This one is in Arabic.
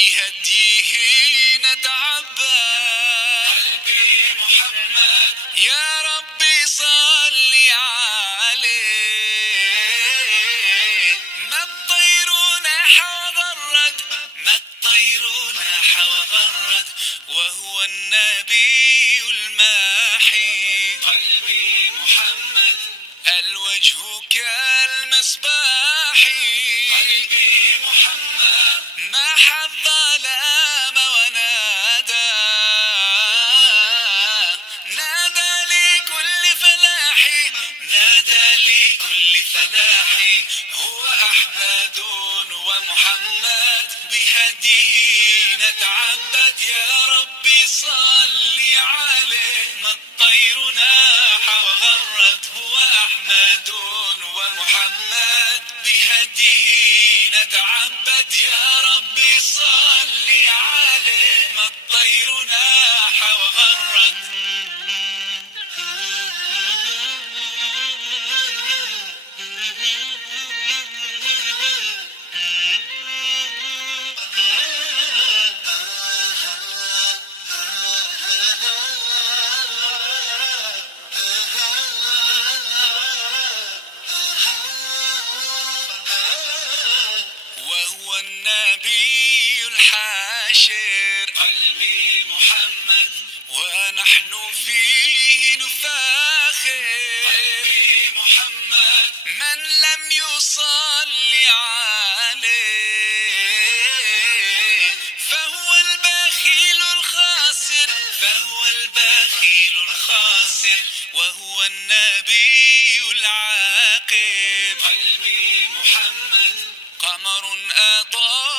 بهديه نتعبى. قلبي محمد يا ربي صل عليه. ما الطير نحى وغرد، ما الطير نحى وغرد، وهو النبي الماحي. قلبي محمد الوجه كالمصباح. قلبي محمد محى الظلام ونادى، نادى لكل فلاح، نادى لكل فلاح. هو أحمد ومحمد بهديه نتعبد. يا ربي صل عليه. ما الطير ناح وغرد، هو أحمد ومحمد بهديه نتعبد. يا ربي صل عليه. ما الطير ناح وغرد. وهو النبي الحاشر. قلبي محمد ونحن فيه نفاخر. قلبي محمد من لم يصلي عليه فهو البخيل الخاسر، فهو البخيل الخاسر. وهو النبي العاقب. قلبي محمد قمر أضاء